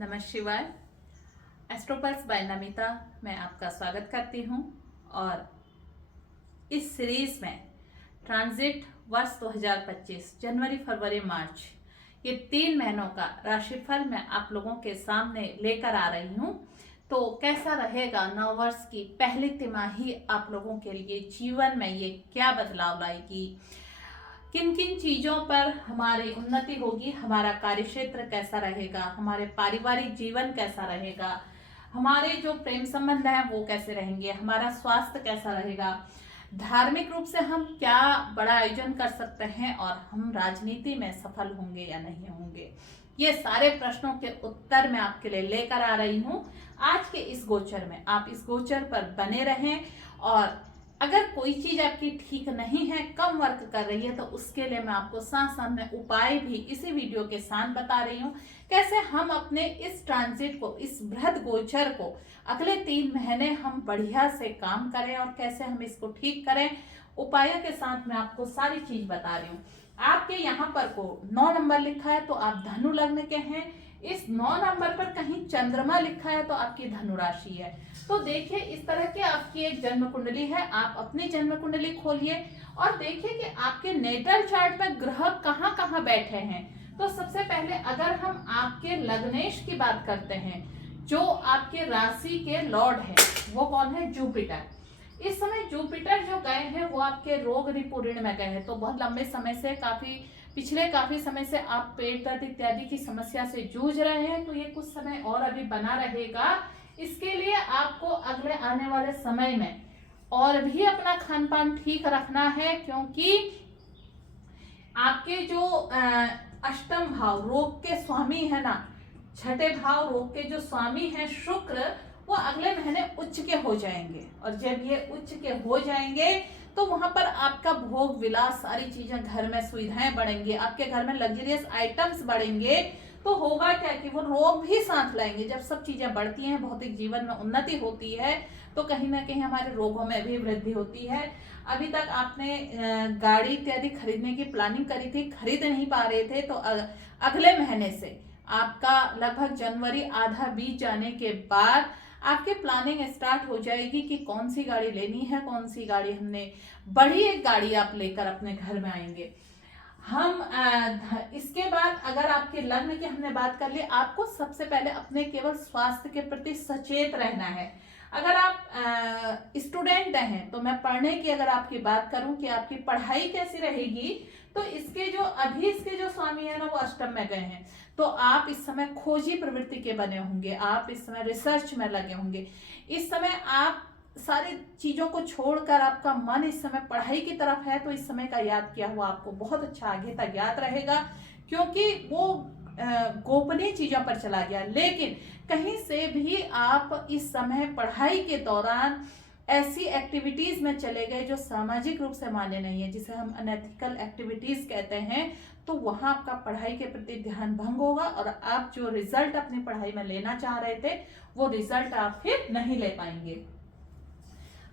नमः शिवाय। एस्ट्रोपल्स बाय नमिता मैं आपका स्वागत करती हूँ। और इस सीरीज में ट्रांजिट वर्ष 2025 जनवरी फरवरी मार्च ये 3 महीनों का राशिफल मैं आप लोगों के सामने लेकर आ रही हूँ। तो कैसा रहेगा नव वर्ष की पहली तिमाही आप लोगों के लिए, जीवन में ये क्या बदलाव लाएगी, किन किन चीजों पर हमारी उन्नति होगी, हमारा कार्य क्षेत्र कैसा रहेगा, हमारे पारिवारिक जीवन कैसा रहेगा, हमारे जो प्रेम संबंध है वो कैसे रहेंगे, हमारा स्वास्थ्य कैसा रहेगा, धार्मिक रूप से हम क्या बड़ा आयोजन कर सकते हैं और हम राजनीति में सफल होंगे या नहीं होंगे। ये सारे प्रश्नों के उत्तर मैं आपके लिए लेकर आ रही हूँ आज के इस गोचर में। आप इस गोचर पर बने रहें और अगर कोई चीज आपकी ठीक नहीं है, कम वर्क कर रही है, तो उसके लिए मैं आपको साथ साथ में उपाय भी इसी वीडियो के साथ बता रही हूँ। कैसे हम अपने इस ट्रांजिट को, इस बृहद गोचर को अगले 3 महीने हम बढ़िया से काम करें और कैसे हम इसको ठीक करें, उपायों के साथ मैं आपको सारी चीज बता रही हूँ। आपके यहाँ पर को 9 नंबर लिखा है तो आप धनु लग्न के हैं। इस 9 नंबर पर कहीं चंद्रमा लिखा है तो आपकी धनु राशि है। तो देखिए इस तरह की आपकी एक जन्म कुंडली है। आप अपनी जन्म कुंडली खोलिए और देखिए कि आपके नेटल चार्ट में ग्रह कहाँ कहाँ बैठे हैं। तो सबसे पहले अगर हम आपके लग्नेश की बात करते हैं, जो आपके राशि के लॉर्ड है वो कौन है? जुपिटर। इस समय जुपिटर जो गए हैं वो आपके रोग रिपु ऋण में गए हैं। तो बहुत लंबे समय से पिछले काफी समय से आप पेट दर्द इत्यादि की समस्या से जूझ रहे हैं, तो ये कुछ समय और अभी बना रहेगा। इसके लिए आपको अगले आने वाले समय में और भी अपना खान पान ठीक रखना है, क्योंकि आपके जो अष्टम भाव रोग के स्वामी है ना, छठे भाव रोग के जो स्वामी है शुक्र, वो अगले महीने उच्च के हो जाएंगे। और जब ये उच्च के हो जाएंगे तो वहां पर आपका भोग विलास, सारी चीजें, घर में सुविधाएं बढ़ेंगे, आपके घर में लग्जरियस आइटम्स बढ़ेंगे। तो होगा क्या कि वो रोग भी साथ लाएंगे। जब सब चीजें बढ़ती हैं, भौतिक जीवन में उन्नति होती है, तो कहीं ना कहीं हमारे रोगों में भी वृद्धि होती है। अभी तक आपने गाड़ी इत्यादि खरीदने की प्लानिंग करी थी, खरीद नहीं पा रहे थे, तो अगले महीने से आपका लगभग जनवरी आधा बीत जाने के बाद आपकी प्लानिंग स्टार्ट हो जाएगी कि कौन सी गाड़ी लेनी है, कौन सी गाड़ी हमने, बड़ी एक गाड़ी आप लेकर अपने घर में आएंगे। हम इसके बाद अगर आपके लग्न की हमने बात कर ली, आपको सबसे पहले अपने केवल स्वास्थ्य के प्रति सचेत रहना है। अगर आप स्टूडेंट हैं तो मैं पढ़ने की अगर आपकी बात करूं कि आपकी पढ़ाई कैसी रहेगी, तो इसके जो स्वामी है ना वो अष्टम में गए हैं। तो आप इस समय खोजी प्रवृत्ति के बने होंगे, आप इस समय रिसर्च में लगे होंगे। इस समय आप सारी चीजों को छोड़कर आपका मन इस समय पढ़ाई की तरफ है, तो इस समय का याद किया हुआ आपको बहुत अच्छा आगे तक याद रहेगा, क्योंकि वो गोपनीय चीजों पर चला गया। लेकिन कहीं से भी आप इस समय पढ़ाई के दौरान ऐसी एक्टिविटीज में चले गए जो सामाजिक रूप से मान्य नहीं है, जिसे हम अनएथिकल एक्टिविटीज कहते हैं, तो वहां आपका पढ़ाई के प्रति ध्यान भंग होगा और आप जो रिजल्ट अपनी पढ़ाई में लेना चाह रहे थे वो रिजल्ट आप फिर नहीं ले पाएंगे।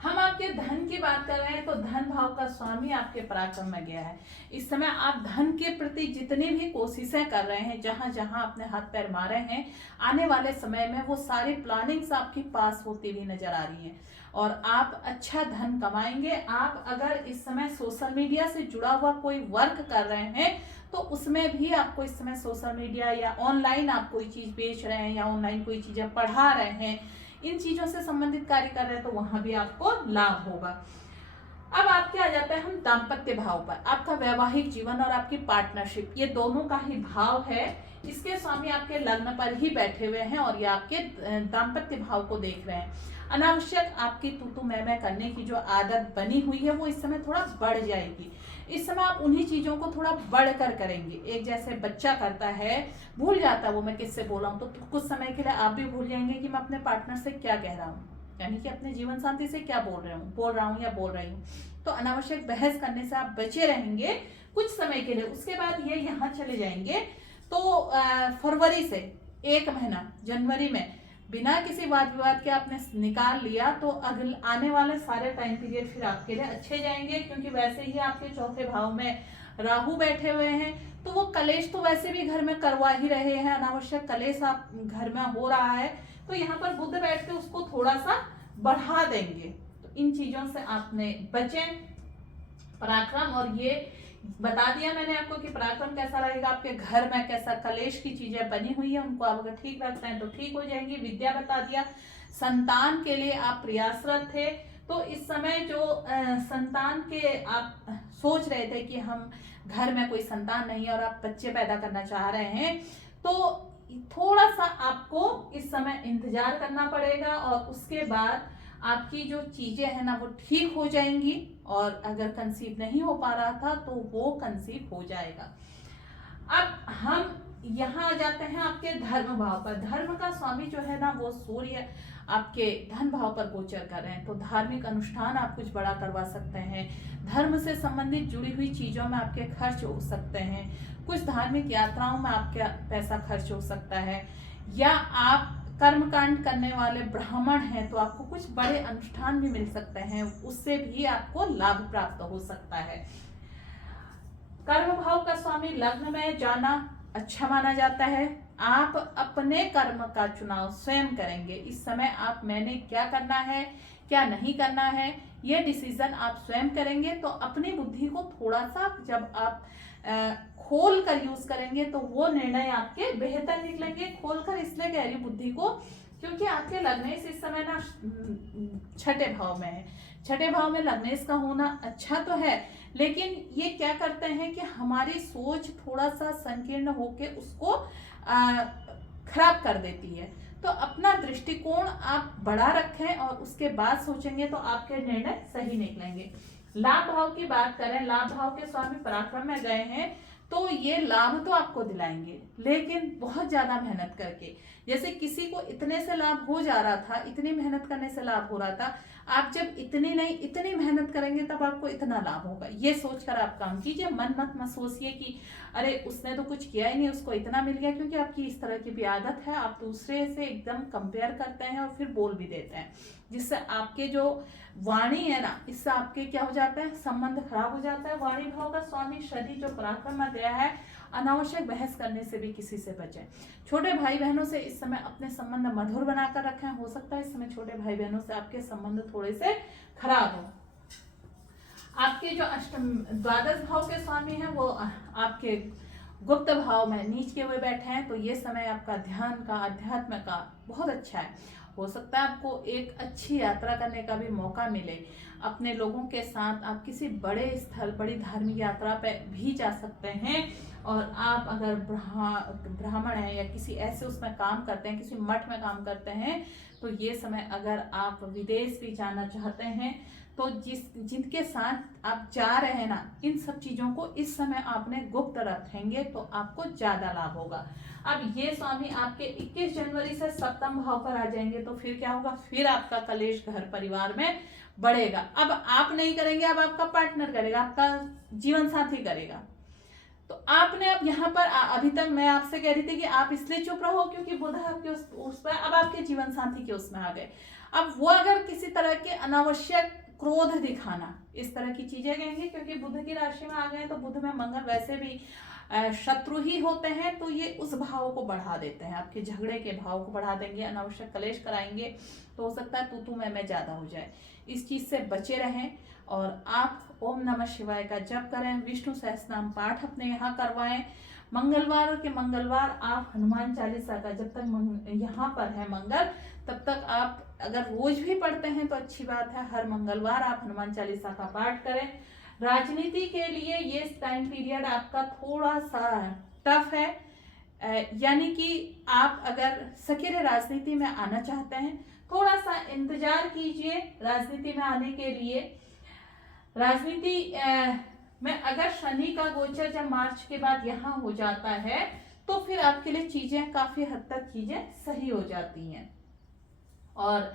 हम आपके धन की बात कर रहे हैं तो धन भाव का स्वामी आपके पराक्रम में गया है। इस समय आप धन के प्रति जितनी भी कोशिशें कर रहे हैं, जहां जहां अपने हाथ पैर मारे हैं, आने वाले समय में वो सारी प्लानिंग्स आपकी पास होती हुई नजर आ रही हैं और आप अच्छा धन कमाएंगे। आप अगर इस समय सोशल मीडिया से जुड़ा हुआ कोई वर्क कर रहे हैं तो उसमें भी आपको इस समय सोशल मीडिया या ऑनलाइन आप कोई चीज बेच रहे हैं या ऑनलाइन कोई चीजें पढ़ा रहे हैं, इन चीजों से संबंधित कार्य कर रहे हैं, तो वहां भी आपको लाभ होगा। अब आपके आ जाता है हम दाम्पत्य भाव पर। आपका वैवाहिक जीवन और आपकी पार्टनरशिप, ये दोनों का ही भाव है। इसके स्वामी आपके लग्न पर ही बैठे हुए हैं और ये आपके दाम्पत्य भाव को देख रहे हैं। अनावश्यक आपकी तू मैं करने की जो आदत बनी हुई है वो इस समय थोड़ा बढ़ जाएगी। इस समय आप उन्हीं चीजों को थोड़ा बढ़कर करेंगे। एक जैसे बच्चा करता है, भूल जाता है वो मैं किससे बोल रहा हूँ, तो कुछ समय के लिए आप भी भूल जाएंगे कि मैं अपने पार्टनर से क्या कह रहा हूँ, यानी कि अपने जीवन साथी से क्या बोल रहा हूँ या बोल रही हूँ। तो अनावश्यक बहस करने से आप बचे रहेंगे कुछ समय के लिए। उसके बाद ये यहाँ चले जाएंगे तो फरवरी से 1 महीना जनवरी में बिना किसी वाद विवाद के आपने निकाल लिया, तो आने वाले सारे टाइम पीरियड फिर आपके लिए अच्छे जाएंगे, क्योंकि वैसे ही आपके चौथे भाव में राहु बैठे हुए हैं, तो वो कलेश तो वैसे भी घर में करवा ही रहे हैं, अनावश्यक कलेश आप घर में हो रहा है, तो यहाँ पर बुध बैठ के उसको थोड़ा सा बढ़ा देंगे। तो इन चीजों से आपने बचें। पराक्रम, और ये बता दिया मैंने आपको कि पराक्रम कैसा रहेगा, आपके घर में कैसा कलेश की चीजें बनी हुई है उनको आप अगर ठीक रखते हैं तो ठीक हो जाएंगी। विद्या बता दिया, संतान के लिए आप प्रयासरत थे, तो इस समय जो संतान के आप सोच रहे थे कि हम घर में कोई संतान नहीं है और आप बच्चे पैदा करना चाह रहे हैं, तो थोड़ा सा आपको इस समय इंतजार करना पड़ेगा और उसके बाद आपकी जो चीजें हैं ना वो ठीक हो जाएंगी, और अगर कंसीव नहीं हो पा रहा था तो वो कंसीव हो जाएगा। अब हम यहाँ आ जाते हैं आपके धर्म भाव पर। धर्म का स्वामी जो है ना वो सूर्य आपके धन भाव पर गोचर कर रहे हैं, तो धार्मिक अनुष्ठान आप कुछ बड़ा करवा सकते हैं, धर्म से संबंधित जुड़ी हुई चीजों में आपके खर्च हो सकते हैं, कुछ धार्मिक यात्राओं में आपका पैसा खर्च हो सकता है, या आप कर्मकांड करने वाले ब्राह्मण हैं तो आपको कुछ बड़े अनुष्ठान भी मिल सकते हैं, उससे भी आपको लाभ प्राप्त हो सकता है। कर्म भाव का स्वामी लग्न में जाना अच्छा माना जाता है। आप अपने कर्म का चुनाव स्वयं करेंगे। इस समय आप मैंने क्या करना है क्या नहीं करना है ये डिसीजन आप स्वयं करेंगे। तो अपनी बुद्धि को थोड़ा सा जब आप खोल कर यूज करेंगे तो वो निर्णय आपके बेहतर निकलेंगे। खोलकर इसलिए कह रही बुद्धि को क्योंकि आपके लग्नेश इस समय ना छठे भाव में है। छठे भाव में लग्नेश का होना अच्छा तो है, लेकिन ये क्या करते हैं कि हमारी सोच थोड़ा सा संकीर्ण होके उसको खराब कर देती है। तो अपना दृष्टिकोण आप बड़ा रखें और उसके बाद सोचेंगे तो आपके निर्णय सही निकलेंगे। लाभ भाव की बात करें, लाभ भाव के स्वामी पराक्रम में गए हैं तो ये लाभ तो आपको दिलाएंगे, लेकिन बहुत ज्यादा मेहनत करके। जैसे किसी को इतने से लाभ हो जा रहा था, इतनी मेहनत करने से लाभ हो रहा था, आप जब इतनी नहीं इतनी मेहनत करेंगे तब आपको इतना लाभ होगा। ये सोचकर आप काम कीजिए। मन मत सोचिए कि अरे उसने तो कुछ किया ही नहीं उसको इतना मिल गया, क्योंकि आपकी इस तरह की भी आदत है, आप दूसरे से एकदम कंपेयर करते हैं और फिर बोल भी देते हैं, जिससे आपके जो वाणी है ना इससे आपके क्या हो जाता है, संबंध खराब हो जाता है। वाणी भाव का स्वामी शनि जो पराक्रम में गया है, अनावश्यक बहस करने से भी किसी से बचें। छोटे भाई बहनों से इस समय अपने संबंध मधुर बनाकर रखें। हो सकता है इस समय छोटे भाई बहनों से आपके संबंध थोड़े से खराब हो। आपके जो अष्टम द्वादश भाव के स्वामी हैं वो आपके गुप्त भाव में नीच के हुए बैठे हैं, तो ये समय आपका ध्यान का अध्यात्म का बहुत अच्छा है। हो सकता है आपको एक अच्छी यात्रा करने का भी मौका मिले। अपने लोगों के साथ आप किसी बड़े स्थल बड़ी धार्मिक यात्रा पे भी जा सकते हैं। और आप अगर ब्राह्मण हैं या किसी ऐसे उसमें काम करते हैं, किसी मठ में काम करते हैं, तो ये समय अगर आप विदेश भी जाना चाहते हैं तो जिनके साथ आप जा रहे हैं ना, इन सब चीजों को इस समय आपने गुप्त रखेंगे तो आपको ज्यादा लाभ होगा। अब ये स्वामी आपके 21 जनवरी से सप्तम भाव पर आ जाएंगे, तो फिर क्या होगा, फिर आपका कलेश घर परिवार में बढ़ेगा। अब आप नहीं करेंगे, अब आपका पार्टनर करेगा, आपका जीवन साथी करेगा। तो आपने अब यहाँ पर अभी तक मैं आपसे कह रही थी कि आप इसलिए चुप रहो क्योंकि बुध आपके उस पर, अब आपके जीवन साथी के उसमें आ गए। अब वो अगर किसी तरह के अनावश्यक क्रोध दिखाना इस तरह की चीजें कहेंगे, क्योंकि बुध की राशि में आ गए तो बुध में मंगल वैसे भी शत्रु ही होते हैं, तो ये उस भाव को बढ़ा देते हैं, आपके झगड़े के भाव को बढ़ा देंगे, अनावश्यक कलेश कराएंगे। तो हो सकता है तू मैं ज्यादा हो जाए। इस चीज से बचे रहें और आप ओम नमः शिवाय का जप करें, विष्णु सहस्त्रनाम पाठ अपने यहाँ करवाएं। मंगलवार के मंगलवार आप हनुमान चालीसा का, जब तक यहाँ पर है मंगल तब तक आप अगर रोज भी पढ़ते हैं तो अच्छी बात है, हर मंगलवार आप हनुमान चालीसा का पाठ करें। राजनीति के लिए ये टाइम पीरियड आपका थोड़ा सा टफ है, यानी कि आप अगर सक्रिय राजनीति में आना चाहते हैं थोड़ा सा इंतजार कीजिए राजनीति में आने के लिए। राजनीति में अगर शनि का गोचर जब मार्च के बाद यहाँ हो जाता है तो फिर आपके लिए चीजें काफी हद तक चीजें सही हो जाती हैं। और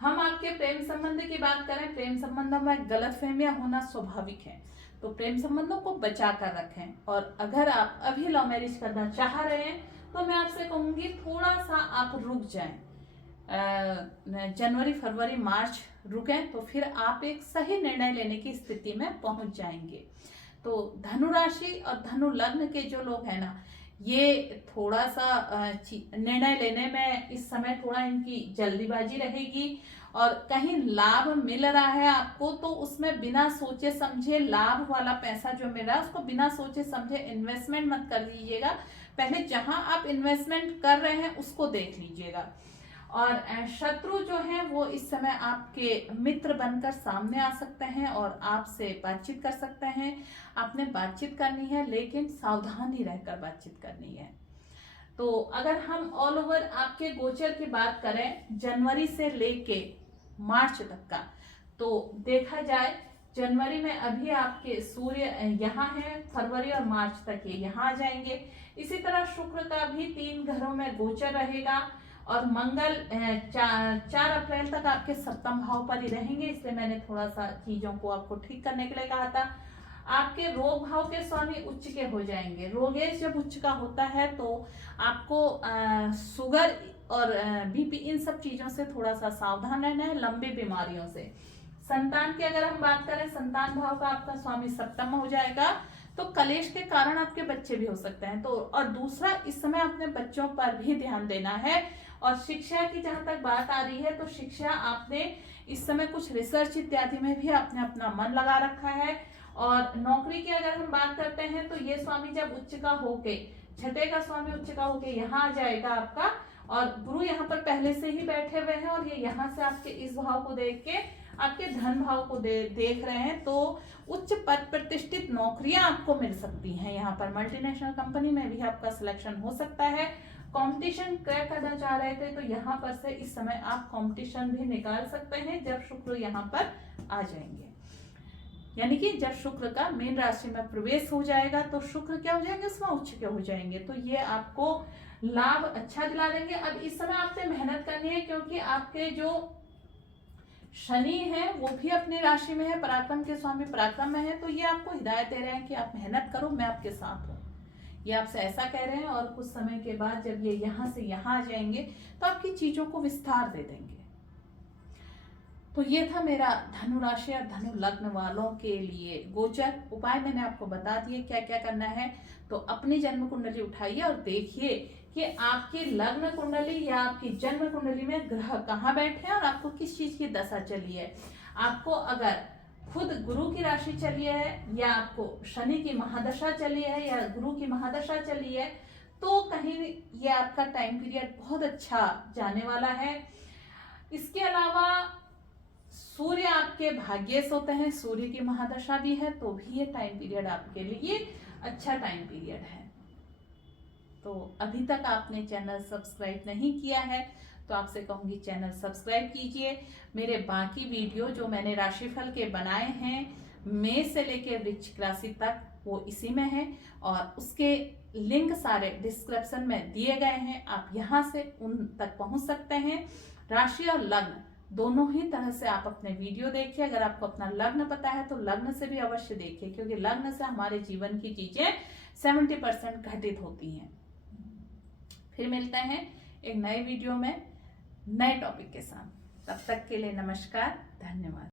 हम आपके प्रेम संबंध की बात करें, प्रेम संबंधों में गलतफहमियां होना स्वाभाविक है, तो प्रेम संबंधों को बचा कर रखें। और अगर आप अभी लव मैरिज करना चाह रहे हैं तो मैं आपसे कहूंगी थोड़ा सा आप रुक जाएं, जनवरी फरवरी मार्च रुकें, तो फिर आप एक सही निर्णय लेने की स्थिति में पहुंच जाएंगे। तो धनु राशि और धनु लग्न के जो लोग हैं ना, ये थोड़ा सा निर्णय लेने में इस समय थोड़ा इनकी जल्दीबाजी रहेगी, और कहीं लाभ मिल रहा है आपको तो उसमें बिना सोचे समझे लाभ वाला पैसा जो मिल रहा है उसको बिना सोचे समझे इन्वेस्टमेंट मत कर लीजिएगा। पहले जहां आप इन्वेस्टमेंट कर रहे हैं उसको देख लीजिएगा। और शत्रु जो है वो इस समय आपके मित्र बनकर सामने आ सकते हैं और आपसे बातचीत कर सकते हैं। आपने बातचीत करनी है लेकिन सावधानी रहकर बातचीत करनी है। तो अगर हम ऑल ओवर आपके गोचर की बात करें जनवरी से लेके मार्च तक का, तो देखा जाए जनवरी में अभी आपके सूर्य यहाँ है, फरवरी और मार्च तक ये यहाँ आ जाएंगे। इसी तरह शुक्र का भी 3 घरों में गोचर रहेगा और मंगल 4 अप्रैल तक आपके सप्तम भाव पर ही रहेंगे, इसलिए मैंने थोड़ा सा चीजों को आपको ठीक करने के लिए कहा था। आपके रोग भाव के स्वामी उच्च के हो जाएंगे। रोगेश जब उच्च का होता है तो आपको शुगर और बीपी इन सब चीजों से थोड़ा सा सावधान रहना है, लंबी बीमारियों से। संतान की अगर हम बात करें, संतान भाव का आपका स्वामी सप्तम हो जाएगा, तो कलेश के कारण आपके बच्चे भी हो सकते हैं। तो और दूसरा, इस समय अपने बच्चों पर भी ध्यान देना है। और शिक्षा की जहां तक बात आ रही है तो शिक्षा आपने इस समय कुछ रिसर्च इत्यादि में भी आपने अपना मन लगा रखा है। और नौकरी की अगर हम बात करते हैं तो ये स्वामी जब उच्च का होके, छठे का स्वामी उच्च का होके यहाँ आ जाएगा आपका, और गुरु यहाँ पर पहले से ही बैठे हुए हैं और ये यहाँ से आपके इस भाव को देख के आपके धन भाव को देख रहे हैं। तो उच्च पद प्रतिष्ठित नौकरियां आपको मिल सकती हैं। यहाँ पर मल्टीनेशनल कंपनी में भी आपका सिलेक्शन हो सकता है। कंपटीशन क्रैक करना चाह रहे थे तो यहाँ पर से इस समय आप कंपटीशन भी निकाल सकते हैं जब शुक्र यहाँ पर आ जाएंगे। यानी कि जब शुक्र का मीन राशि में प्रवेश हो जाएगा तो शुक्र क्या हो जाएंगे, उसमें उच्च के हो जाएंगे, तो ये आपको लाभ अच्छा दिला देंगे। अब इस समय आपसे मेहनत करनी है क्योंकि आपके जो शनि है वो भी अपनी राशि में है, पराक्रम के स्वामी पराक्रम में है, तो ये आपको हिदायत दे रहे हैं कि आप मेहनत करो, मैं आपके साथ हूँ। ये आपसे ऐसा कह रहे हैं। और कुछ समय के बाद जब ये यहाँ से यहाँ आ जाएंगे तो आपकी चीजों को विस्तार दे देंगे। तो ये था मेरा धनु राशि और धनु लग्न वालों के लिए गोचर। उपाय मैंने आपको बता दिए क्या क्या करना है। तो अपनी जन्म कुंडली उठाइए और देखिए कि आपकी लग्न कुंडली या आपकी जन्म कुंडली में ग्रह कहाँ बैठे हैं और आपको किस चीज की दशा चली है। आपको अगर खुद गुरु की राशि चली है या आपको शनि की महादशा चली है या गुरु की महादशा चली है तो कहीं ये आपका टाइम पीरियड बहुत अच्छा जाने वाला है। इसके अलावा सूर्य आपके भाग्येश होते हैं, सूर्य की महादशा भी है तो भी ये टाइम पीरियड आपके लिए अच्छा टाइम पीरियड है। तो अभी तक आपने चैनल सब्सक्राइब नहीं किया है तो आपसे कहूंगी चैनल सब्सक्राइब कीजिए। मेरे बाकी वीडियो जो मैंने राशिफल के बनाए हैं मेष से लेकर वृश्चिक राशि तक वो इसी में है और उसके लिंक सारे डिस्क्रिप्शन में दिए गए हैं, आप यहाँ से उन तक पहुँच सकते हैं। राशि और लग्न दोनों ही तरह से आप अपने वीडियो देखिए। अगर आपको अपना लग्न पता है तो लग्न से भी अवश्य देखिए क्योंकि लग्न से हमारे जीवन की चीजें 70% घटित होती हैं। फिर मिलते हैं एक नए वीडियो में नए टॉपिक के साथ। तब तक के लिए नमस्कार, धन्यवाद।